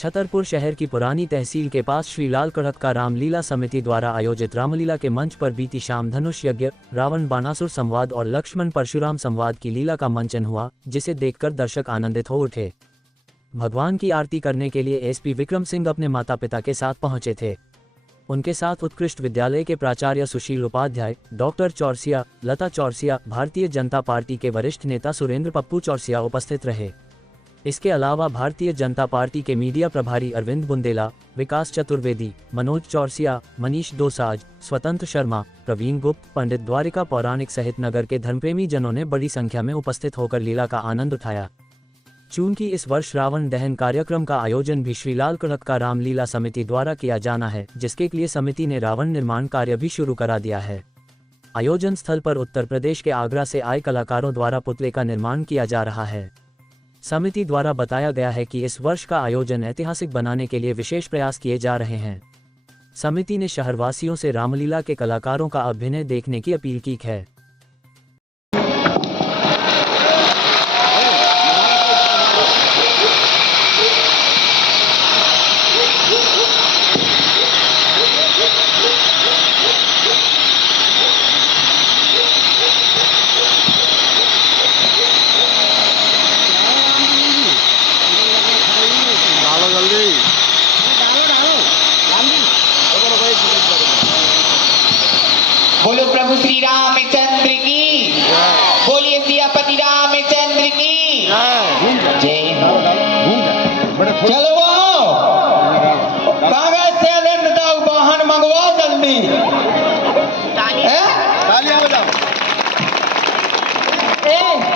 छतरपुर शहर की पुरानी तहसील के पास श्री लाल कड़क का रामलीला समिति द्वारा आयोजित रामलीला के मंच पर बीती शाम धनुष यज्ञ, रावण बाणासुर संवाद और लक्ष्मण परशुराम संवाद की लीला का मंचन हुआ, जिसे देखकर दर्शक आनंदित हो उठे। भगवान की आरती करने के लिए एसपी विक्रम सिंह अपने माता पिता के साथ पहुंचे थे। उनके साथ उत्कृष्ट विद्यालय के प्राचार्य सुशील उपाध्याय, डॉक्टर चौरसिया, लता चौरसिया, भारतीय जनता पार्टी के वरिष्ठ नेता सुरेंद्र पप्पू चौरसिया उपस्थित रहे। इसके अलावा भारतीय जनता पार्टी के मीडिया प्रभारी अरविंद बुंदेला, विकास चतुर्वेदी, मनोज चौरसिया, मनीष दोसाज, स्वतंत्र शर्मा, प्रवीण गुप्त, पंडित द्वारिका पौराणिक सहित नगर के धर्मप्रेमी जनों ने बड़ी संख्या में उपस्थित होकर लीला का आनंद उठाया। चूंकि इस वर्ष रावण दहन कार्यक्रम का आयोजन भी श्री लाल कड़क का रामलीला समिति द्वारा किया जाना है, जिसके लिए समिति ने रावण निर्माण कार्य भी शुरू करा दिया है। आयोजन स्थल पर उत्तर प्रदेश के आगरा से आए कलाकारों द्वारा पुतले का निर्माण किया जा रहा है। समिति द्वारा बताया गया है कि इस वर्ष का आयोजन ऐतिहासिक बनाने के लिए विशेष प्रयास किए जा रहे हैं। समिति ने शहरवासियों से रामलीला के कलाकारों का अभिनय देखने की अपील की है। बोलो प्रभु श्री रामचंद्र की, बोलिए सियापति रामचंद्र की जय हो। चलो कागज से लेन दो, वाहन मंगवाओ जल्दी।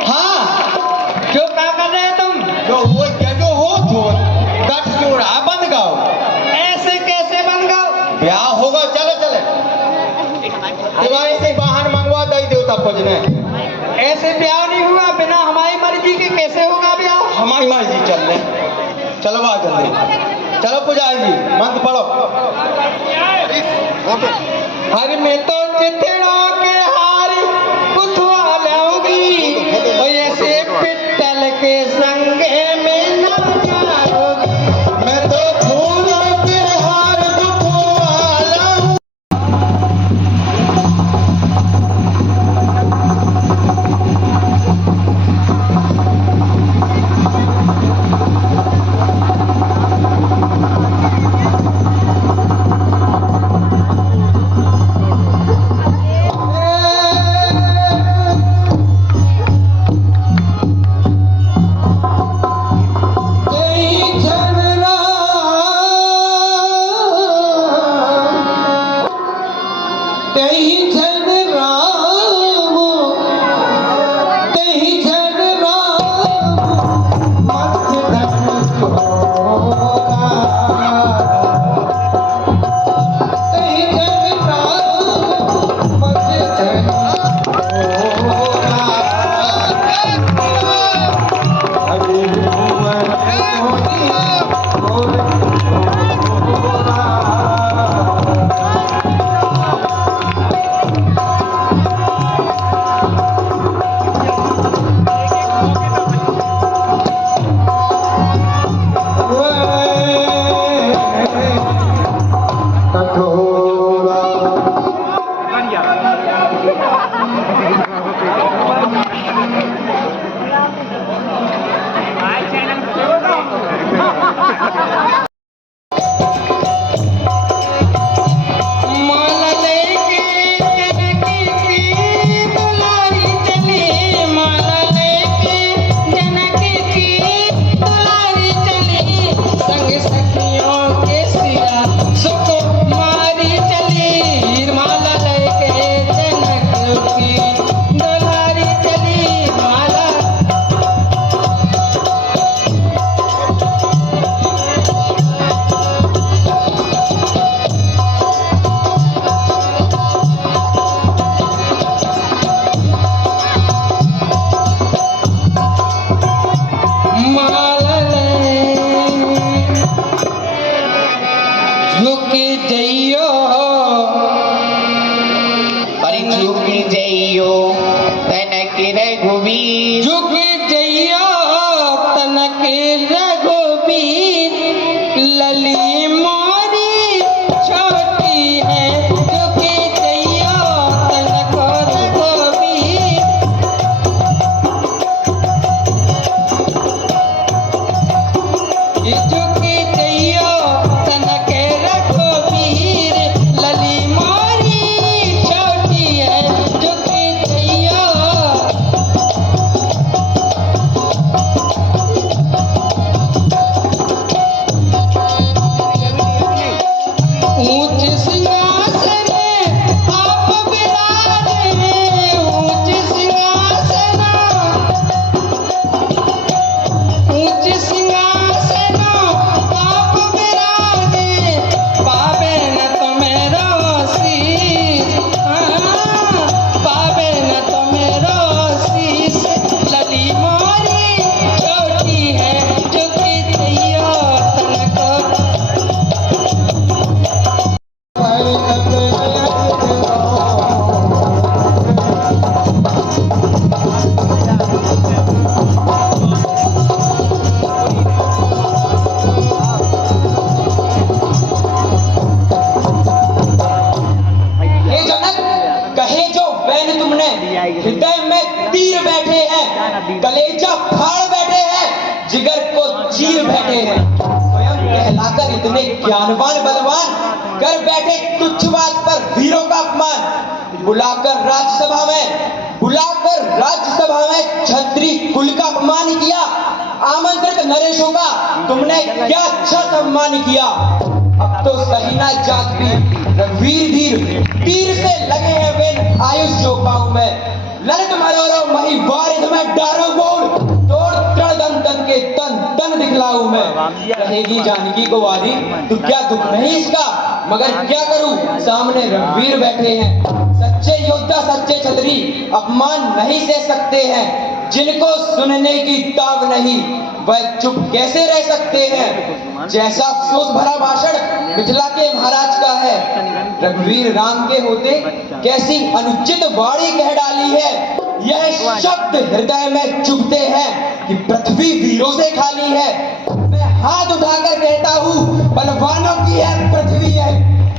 हाँ, जो क्या कर रहे हो तुम? जो हो तो गट चूड़ा बंद गाओ। ऐसे कैसे बंद गाओ? ब्याह होगा, चलो चले दिवाली से वाहन मंगवा दो तब खोजने। ऐसे ब्याह नहीं हुआ, बिना हमारी मर्जी के कैसे होगा ब्याह? हमारी मर्जी चल रहे, चलो आ जल्दी। चलो पुजारी जी मंत्र पढ़ो। हर में तो चिथड़ों के हारी कुथवा लाऊंगी, ऐसे पित्तल के संगे में न जाओगी। मैं तो फूलों के हार कुथवा लाऊंगी। झुकी जइयो तनक रखो वीर लली मारी छोटी है झुकी जइयो ऊंच सिंहासन आप विराजे ऊंच सिंहासन आप विराजे पावे न तुम्हेरो शीस पावे न तुम्हेरो शीस लली मारी छोटी है झुकी जइयो तनक हे जनक कहे जो वैन तुमने हृदय में तीर बैठे हैं कलेजा फाड़ बैठे हैं जिगर को चीर बैठे हैं स्वयं कहलाकर इतने ज्ञानवान बलवान कर बैठे तुच्छ बात पर वीरों का अपमान बुलाकर राज्यसभा में क्षत्रिय कुल का अपमान किया आमंत्रित नरेशों का तुमने क्या अच्छा सम्मान किया अब तो सही ना जात भी रघुवीर धीर तीर से लगे हैं वे आयुष जोपाऊं मैं ललित मरोरो मही वारिद में डारो बोल तोड़ तड़ दन दन के तन तन दिखलाऊं मैं रहेगी जानकी को वारी तो क्या दुख नहीं इसका मगर क्या करूं सामने रघुवीर बैठे हैं सच्चे योद्धा सच्चे छतरी अपमान नहीं सह सकते हैं जिनको सुनने की ताब नहीं वह चुप कैसे रह सकते हैं जैसा अफसोस भरा भाषण मिथिला के महाराज का है रघुवीर राम के होते कैसी अनुचित वाणी कह डाली है यह शब्द हृदय में चुभते हैं कि पृथ्वी वीरों से खाली है मैं हाथ उठाकर कहता हूँ बलवानों की है पृथ्वी है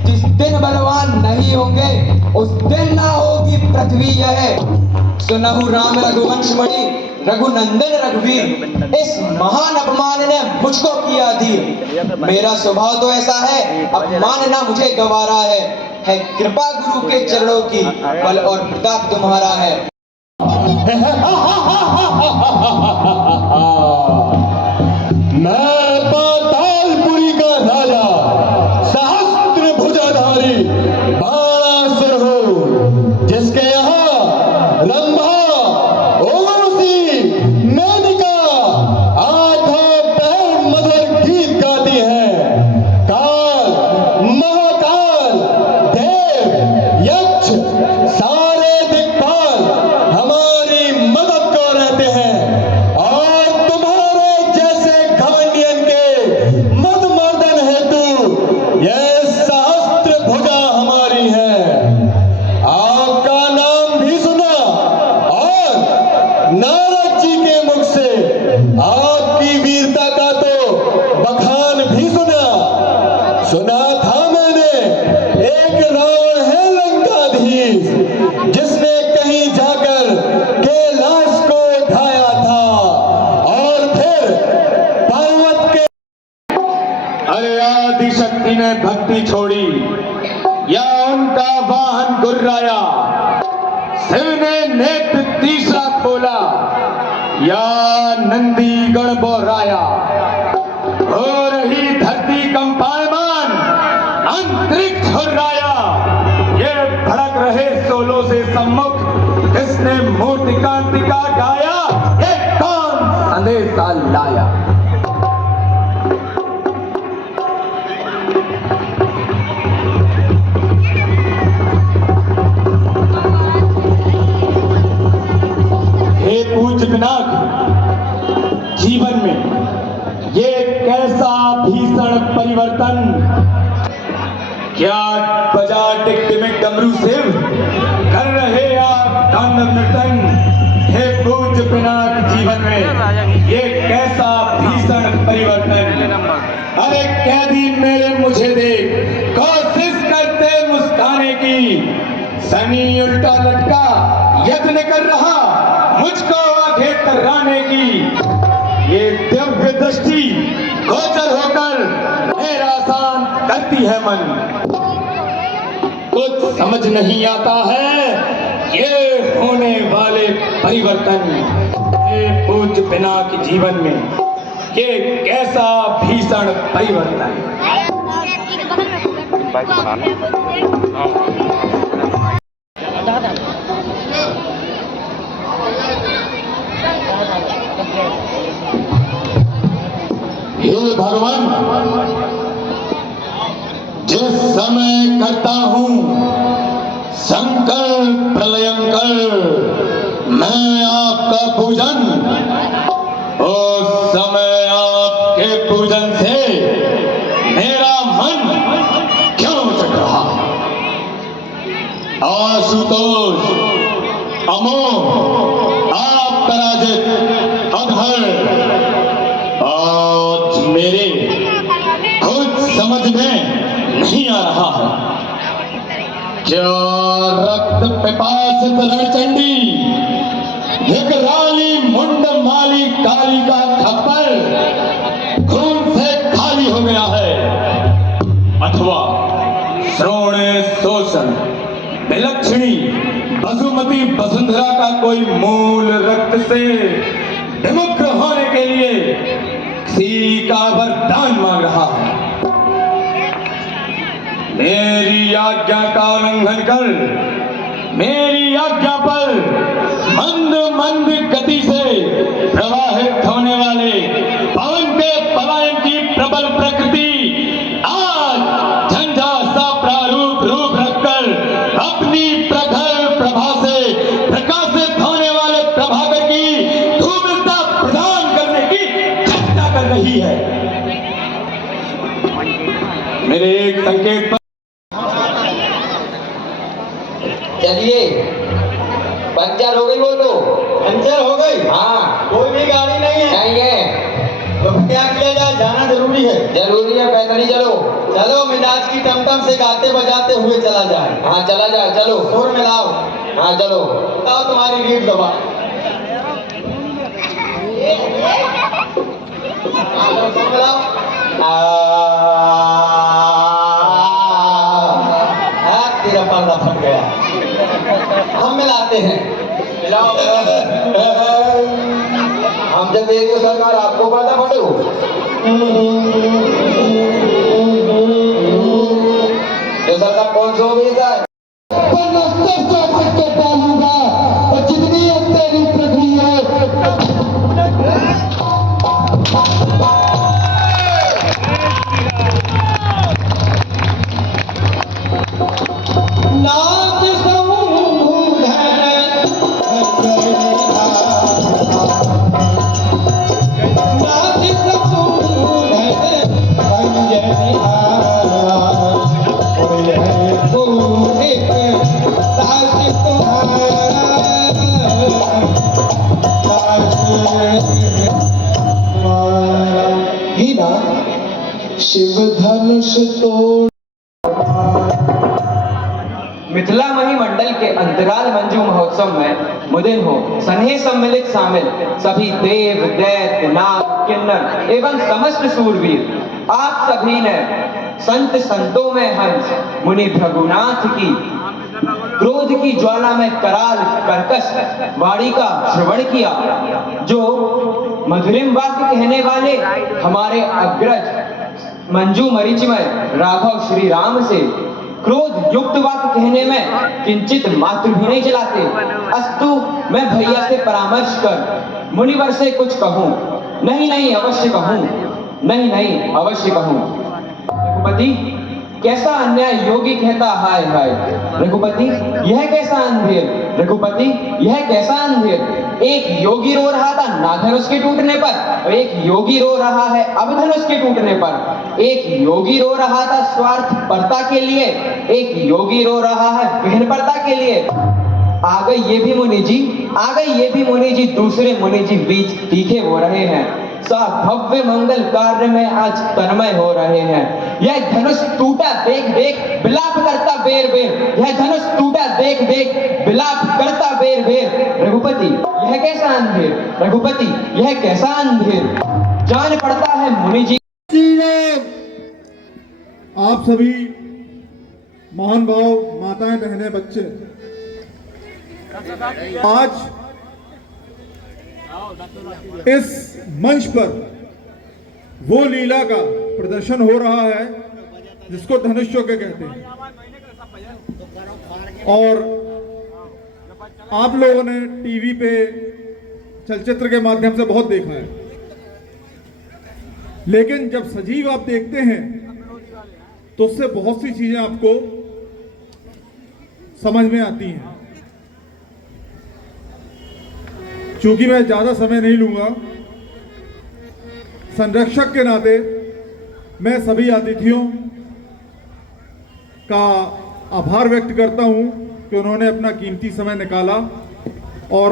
जिस दिन बलवान नहीं होंगे उस दिन ना होगी पृथ्वी यह सुनहु राम रघुवंश मणि रघुनंदन रघुवीर इस महान अपमान ने मुझको किया धीर मेरा स्वभाव तो ऐसा है अपमान ना मुझे गवारा है कृपा गुरु के चरणों की बल और प्रताप तुम्हारा है मैं पातालपुरी का राजा सहस्त्र भुजाधारी बाणासुर हूं जिसके यहाँ रंभा उर्वशी मेनका आठों पैर मधुर गीत गाती है काल महाकाल देव यक्ष सारे दिक्पाल हमारी मदद को रहते हैं और तुम्हारे जैसे घमंडियन के मदमर्दन हेतु यह सहस्त्र भुजा हमारी है आपका नाम भी सुना और नारद जी के मुख से आपकी वीरता का तो बखान भी सुना था मैंने एक रावण है लंकाधीश जिसने कहीं जाकर कैलाश को ढाया था और फिर पर्वत के अरे आदि शक्ति ने भक्ति छोड़ी या उनका वाहन गुर्राया शिव ने नेत्र तीसरा खोला या नंदी गण बोराया हो रही धरती कंपायमान अंतरिक्ष हुर्राया ये भड़क रहे सोलों से सम्मुख किसने मूर्तिकांतिका गाया ये कौन संदेशा लाया हे पूज्य पिनाक जीवन में ये कैसा भीषण परिवर्तन क्या बजा टिक डमरू शिव कर रहे आप तांडव नर्तन हे पूज्य पिनाक जीवन में ये कैसा भीषण परिवर्तन अरे कैदी मेरे मुझे देख कोशिश करते मुस्काने की सनी उल्टा लटका यत्न कर रहा मुझको आंखें तर्राने की ये दिव्य दृष्टि गोचर कहती है मन। कुछ समझ नहीं आता है ये होने वाले परिवर्तन। ये पूज्य पिनाक जीवन में ये कैसा भीषण परिवर्तन। हे भगवान, जिस समय करता हूं संकल्प प्रलयंकर मैं आपका पूजन, उस समय आपके पूजन से मेरा मन क्यों चढ़ रहा है। आशुतोष, अमोह, आप पराजित, अधर, आज मेरे कुछ समझ में नहीं आ रहा है। क्या रक्त पिपासित रणचंडी विकराली मुंड माली काली का खप्पर खून से खाली हो गया है, अथवा श्रोणे शोषण विलक्षणी वसुमती वसुंधरा का कोई मूल रक्त से विमुक्त होने के लिए किसी का वरदान मांग रहा है। मेरी आज्ञा का उल्लंघन कर मेरी आज्ञा पर मंद मंद गति से प्रवाहित होने वाले पवन के पलायन की प्रबल प्रकृति आज झंझा सा प्रारूप रूप रखकर अपनी प्रखर प्रभा से प्रकाशित होने वाले प्रभाकर की धूमिलता प्रदान करने की चेष्टा कर रही है। मेरे एक संकेत पर चलिए, पंचर हो गई वो तो। पंचर हो गई? हाँ। कोई भी गाड़ी नहीं है? नहीं है। तो क्या किया जाए? जाना जरूरी है। जरूरी है, पैदल ही चलो। चलो, मिजाज की टमटम से गाते बजाते हुए चला जाए। हाँ चला जाए, चलो। सुर मिलाओ। हाँ चलो। बताओ तुम्हारी रीढ़ दबा। सुर मिलाओ। तेरा पर्दा फट गया। हम मिलाते हैं। मिलाओ। हम जब देख तो सरकार आपको पर्दा फटे हो। तो सरकार कौन सा हो गई था? और जितनी तेरी प्रक्रिया शिव धनुष तोड़। मिथिला मही मंडल के अंतराल मंजू महोत्सव में मुदिन हो सन्हे सम्मिलित शामिल सभी देव दैत्य नाग किन्नर एवं समस्त सूरवीर आप सभी ने संत संतों में हंस मुनि भृगुनाथ की क्रोध की ज्वाला में कराल कर्कश वाणी का श्रवण किया, जो मधुरिम वाक्य कहने वाले हमारे अग्रज मंजू मरीचिमय राघव श्री राम से क्रोध युक्त वाक्य कहने में किंचित मात्र भी नहीं चलाते। अस्तु, मैं भैया से परामर्श कर मुनिवर से कुछ कहूं। नहीं अवश्य कहूं। नहीं अवश्य कहूं। रघुपति, कैसा अन्याय योगी कहता हाय हाय। रघुपति, यह कैसा अंधेर। रघुपति, यह कैसा अंधेर। एक योगी रो रहा था नाधनुष के टूटने पर, और एक योगी रो रहा है अवधनुष के टूटने पर। एक योगी रो रहा था स्वार्थ परता के लिए, एक योगी रो रहा है विघ्न परता के लिए। आ गई ये भी मुनि जी, आ गई ये भी मुनि जी, दूसरे मुनि जी बीच तीखे हो रहे हैं। सा भव्य मंगल कार्य में आज तन्मय हो रहे हैं। यह धनुष टूटा देख देख विलाप करता बेर बेर। यह धनुष टूटा देख देख विलाप करता बेर बेर। रघुपति, यह कैसा अंधेर। रघुपति, यह कैसा अंधेर। जान पड़ता है मुनि जी। आप सभी महान भाव, माताएं, बहनें, बच्चे, आज इस मंच पर वो लीला का प्रदर्शन हो रहा है जिसको धनुष यज्ञ कहते हैं। और आप लोगों ने टीवी पे, चलचित्र के माध्यम से बहुत देखा है, लेकिन जब सजीव आप देखते हैं तो उससे बहुत सी चीजें आपको समझ में आती हैं। चूंकि मैं ज्यादा समय नहीं लूंगा, संरक्षक के नाते मैं सभी अतिथियों का आभार व्यक्त करता हूं कि उन्होंने अपना कीमती समय निकाला और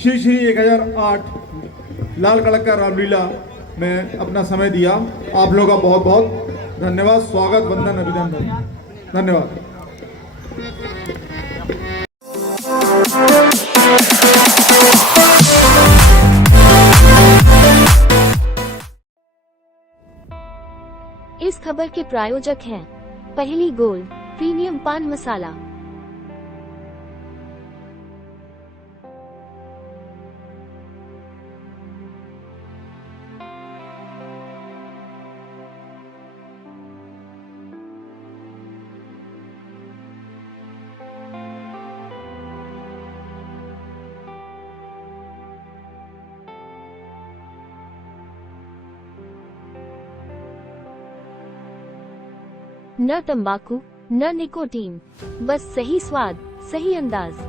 श्री श्री 1008 लाल कड़क का रामलीला में अपना समय दिया। आप लोगों का बहुत बहुत धन्यवाद। स्वागत, वंदन, अभिनंदन। धन्यवाद। इस खबर के प्रायोजक हैं पहली गोल्ड प्रीमियम पान मसाला। न तंबाकू न निकोटीन, बस सही स्वाद, सही अंदाज।